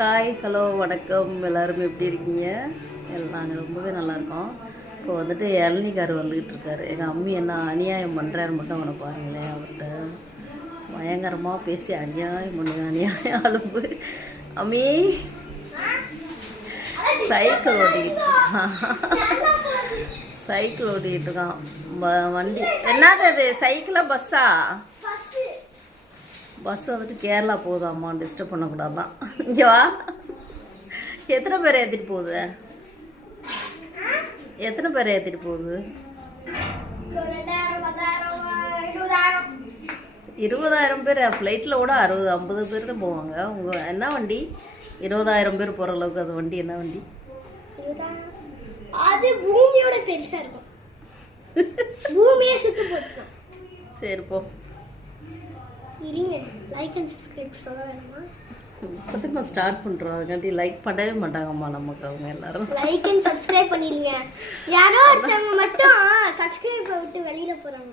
Hi hello வணக்கம், எல்லோரும் எப்படி இருக்கீங்க? நாங்கள் ரொம்பவே நல்லாயிருக்கோம். இப்போ வந்துட்டு இளநிக்கார் வந்துக்கிட்டு இருக்காரு. எங்கள் அம்மி என்ன அநியாயம் பண்ணுறாரு மட்டும் அவனை பாருங்களேன். அவர்கிட்ட பயங்கரமாக பேசி அநியாயம் அநியாயம் அலும்பு. அம்மி சைக்கிள் ஓட்டிக்கிட்டு சைக்கிள் ஓட்டிக்கிட்டு இருக்கான். வண்டி என்னது அது? சைக்கிளா பஸ்ஸா? பஸ் வந்துட்டு கேரளா போகுதாம்மா, டிஸ்டர்ப் பண்ணக்கூடாதான். இங்கே வா. எத்தனை பேர் ஏற்றிட்டு போகுது? எத்தனை பேர் ஏற்றிட்டு போகுது? 20,000 பேர். ஃப்ளைட்டில் கூட 60-50 பேர் தான் போவாங்க. உங்கள் என்ன வண்டி 20,000 பேர் போகிற அளவுக்கு? அது வண்டி என்ன வண்டி? அது பூமியோட பெருசா இருக்கும். பூமியே சுத்தி போட்டுரும். சரி போ. இருங்க, லைக் அண்ட் சப்ஸ்கிரைப் சொல்ல வேணுமா? இப்போதான் ஸ்டார்ட் பண்ணுறோம். அதுக்காண்டி லைக் பண்ணவே மாட்டாங்கம்மா நமக்கு. அவங்க எல்லாரும் லைக் அண்ட் சப்ஸ்கிரைப் பண்ணிடுங்க. யாரோ ஒருத்தவங்க மட்டும் சப்ஸ்கிரைப் விட்டு வெளியில போறாங்க.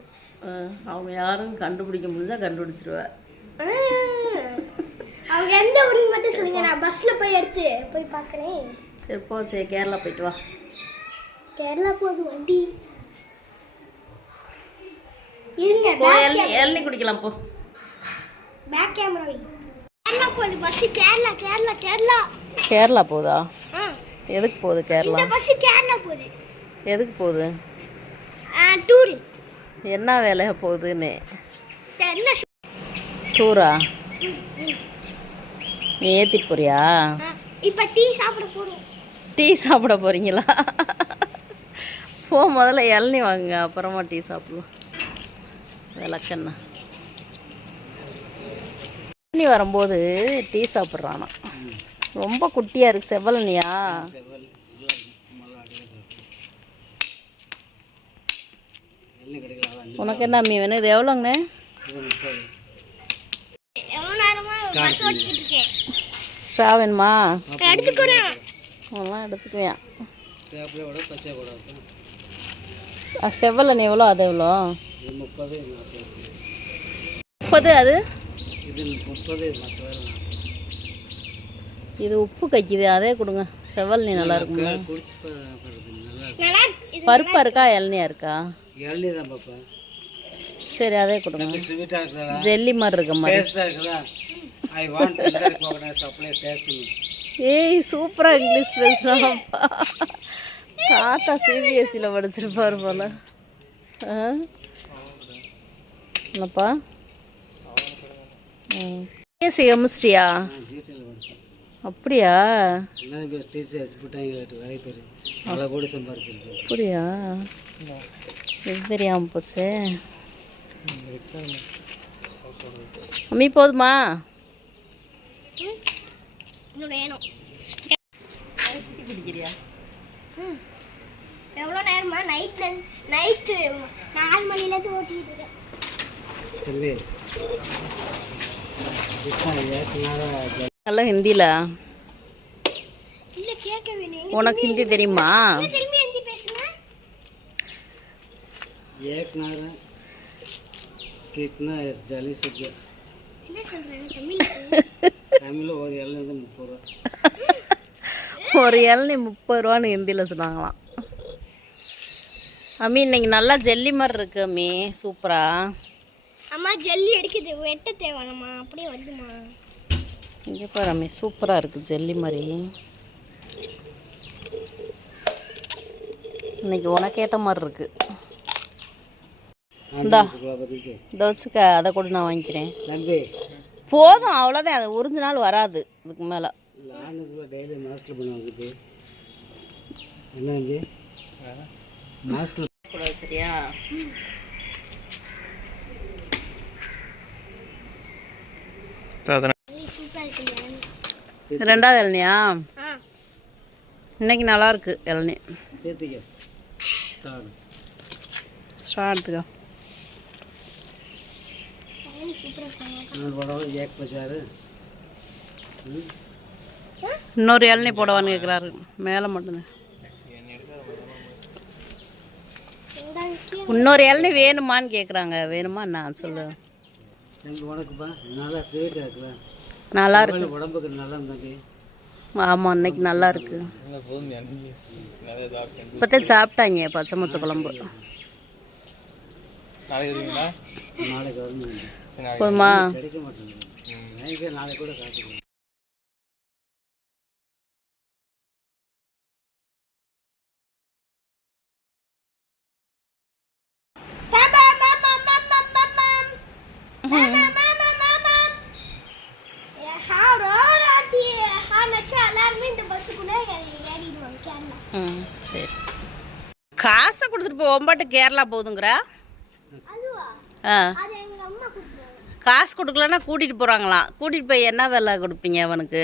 அவங்க யாரும் கண்டுபிடிக்க முடிஞ்சா கண்டுபிடிச்சிருவா. அவங்க எந்த ஊருக்கு மட்டும் சொல்லுங்க, நான் பஸ்ல போய் எடுத்து போய் பார்க்கறேன். சரி போ. சரி கேரளா போயிட்டு வா. கேரளா போகுது வண்டி. இருங்க, இளநீ குடிக்கலாம் போ. பேக் கேமரா வை. கேரளா போகுது பஸ். கேரளா கேரளா கேரளா கேரளா போகுதா? எதுக்கு போகுது கேரளா? இந்த பஸ் கேரளா போகுது. எதுக்கு போகுது? டூர். என்ன வேலையா போகுதுன்னு தெரியல. டூரா? நீ ஏற்றிட்டு போறியா? இப்போ டீ சாப்பிட போறோம். டீ சாப்பிட போறீங்களா? போ, முதல்ல இளநீ வாங்குங்க, அப்புறமா டீ சாப்பிடுவோம். விளக்கண்ணா இளநீ வரும்போது டீ சாப்பிட்றானா? ரொம்ப குட்டியாக இருக்குது. செவ்வளனியா? உனக்கு என்ன அம்மி வேணும்? இது எவ்வளோங்கண்ணே? ஸ்ட்ரா வேணுமா? அதெல்லாம் எடுத்துக்குவேன். செவ்வளனி எவ்வளோ? அது எவ்வளோ? 30. அது இது உப்பு கைக்குது, அதே கொடுங்க. செவ்வளனி நல்லா இருக்குமா? பருப்பா இருக்கா இளநியா இருக்கா? சரி அதே கொடுங்க. ஜெல்லி மாதிரி இருக்க மாதிரி. ஏய் சூப்பராக இங்கிலீஷ் பேசுகிறாப்பா. தாத்தா சிபிஎஸ்சியில் படிச்சிருப்பாரு போல. என்னப்பா? பிஎஸ்சி கெமிஸ்ட்ரியா? அப்படியா? அப்படியா? இது தெரியாமல் போச்சு. அம்மி போதுமா? குடிக்கிறியா? எவ்வளோ நேரமா? நைட்டு 4 மணிலேருந்து ஓட்டிட்டு இருக்கேன். நல்லா ஹிந்தியில்? இல்லை, கேட்கவே இல்லை. உனக்கு ஹிந்தி தெரியுமா? திரும்பி ஹிந்தி பேசுங்க. என்ன சொல்றேன் தமிழ்? ஒரு இளநீ 30 ரூபான்னு ஹிந்தியில் சொன்னாங்களாம். அம்மி இன்னைக்கு நல்லா ஜெல்லி மாதிரி இருக்கு அம்மி. சூப்பரா. அம்மா ஜெல்லி எடுக்குது, வெட்ட தேவைம்மா. அப்படியே வந்துமா. இங்கே பாரு அம்மி, சூப்பராக இருக்குது ஜெல்லி மாதிரி. இன்னைக்கு உனக்கேற்ற மாதிரி இருக்கு. இந்தா தோச்சுக்க, அதை கூட நான் வாங்கிக்கிறேன். போதும், அவ்வளோதான். அது ஒரிஜினல் வராது இதுக்கு மேலே. சரியா? ரெண்டாவது இளநியா? இன்னைக்கு நல்லா இருக்கு இளநீ. ஸ்ட்ரா எடுத்துக்கோ. இன்னொரு இளநீ போடவான்னு கேட்குறாரு. மேலே மட்டும்தான். இன்னொரு இளநீ வேணுமான்னு கேட்குறாங்க. வேணுமா நான் சொல்லு. உனக்குப்பா நல்லா ஸ்வீட்டாக இருக்குல்ல, நல்லா இருக்கு. உடம்புக்கு நல்லா இருந்தாங்க. ஆமாம் இன்னைக்கு நல்லா இருக்கு. இப்போதான் சாப்பிட்டாங்க பச்சை மொச்சை குழம்பு. போதுமா? சரி, காசை கொடுத்துட்டு போ. ஒம்பாட்டு கேரளா போகுதுங்கிறா. ஆ, காசு கொடுக்கலன்னா கூட்டிகிட்டு போகிறாங்களாம். கூட்டிகிட்டு போய் என்ன வேலை கொடுப்பீங்க அவனுக்கு?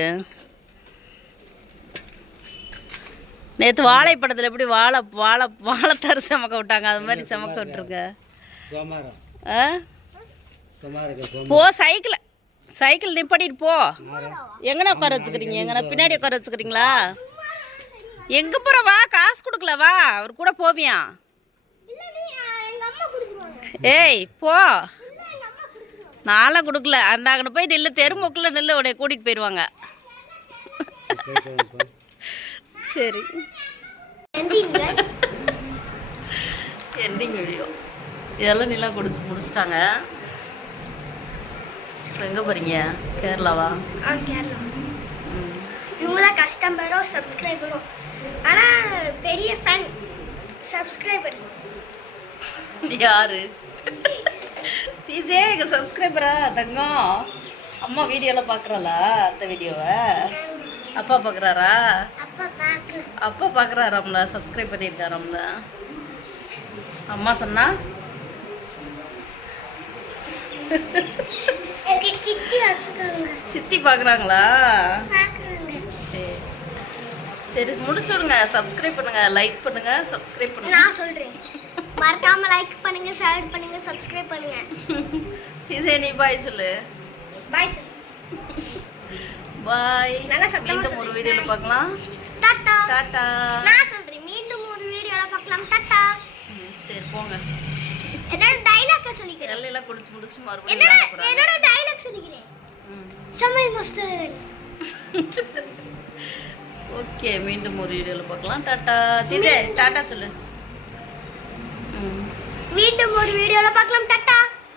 நேற்று வாழைப்படத்தில் எப்படி வாழைத்தாறு சமக்க விட்டாங்க, அது மாதிரி சமக்க விட்டுருங்க. ஆ, போ. சைக்கிள் நிப்பாட்டிட்டு போ. எங்கண்ணா உட்கார வச்சுக்கிறீங்க? எங்கன்னா பின்னாடி உட்கார வச்சுக்கிறீங்களா? எங்கே போகிற? வா, காசு கொடுக்கல, வா, அவர் கூட போவியா? ஏய் போ. நான்லாம் கொடுக்கல. அந்த அங்கே போய் நில்லு, தெருமுக்கில் நில்லு, உடைய கூட்டிகிட்டு போயிடுவாங்க. சரி, எண்டிங் வீடியோ இதெல்லாம் நிலா முடிச்சிட்டாங்க. இப்போ எங்கே போகிறீங்க? கேரளாவா? கேரளா. இவங்க தான் கஸ்டமரோ சப்ஸ்கிரைபரோ, ஆனால் பெரிய ஃபேன் சப்ஸ்கிரைபர். யாரு? பிஜே எங்கள் சப்ஸ்கிரைபரா தங்கம்? அம்மா வீடியோலாம் பார்க்குறாளா? அந்த வீடியோவை அப்பா பார்க்குறாரா? அப்பா பார்க்குறாராம்ல, சப்ஸ்கிரைப் பண்ணியிருக்காராம்ல. அம்மா சொன்னா சித்தி பார்க்குறாங்களா? சரி சரி, முடிச்சு விடுங்க. சப்ஸ்கிரைப் பண்ணுங்க, லைக் பண்ணுங்க, சப்ஸ்கிரைப் பண்ணுங்க. நான் சொல்றேன், மறக்காம லைக் பண்ணுங்க, ஷேர் பண்ணுங்க, சப்ஸ்கிரைப் பண்ணுங்க. இதே நீ பாய் சொல்லு. பாய் சொல்லு. பாய். நல்லா சத்தமா மீண்டும் ஒரு வீடியோல பார்க்கலாம். டாடா. டாடா. நான் சொல்றேன், மீண்டும் ஒரு வீடியோல பார்க்கலாம். டாடா. சரி போங்க. என்னோட டைலாக் சொல்லிக்கிறேன். எல்லாம் குடிச்சு முடிச்சு மறுபடியும் என்னோட டைலாக் சொல்லிக்கிறேன். சமையல் மாஸ்டர். ஓகே, மீண்டும் ஒரு வீடியோல பார்க்கலாம். டாடா. திஜே டாடா சொல்லு. மீண்டும் ஒரு வீடியோல பார்க்கலாம். டாடா.